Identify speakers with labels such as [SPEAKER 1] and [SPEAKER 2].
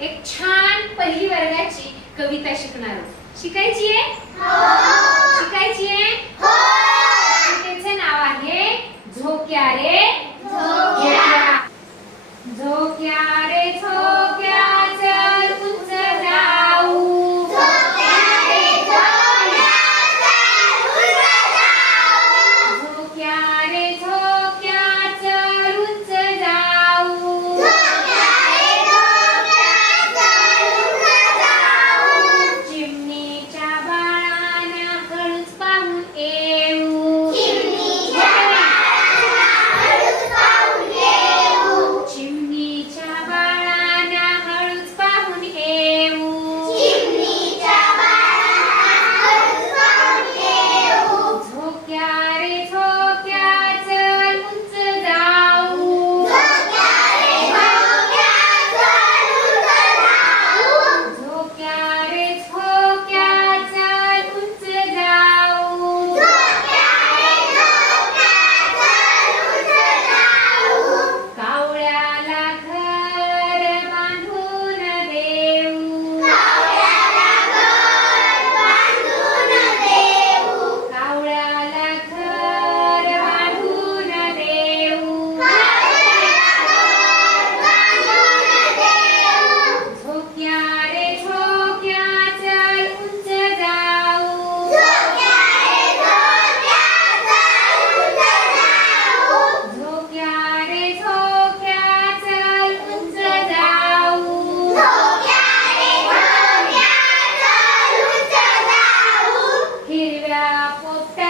[SPEAKER 1] एक छान पहिली वर्गाची कविता शिकणार शिकायची आहे? हो. para.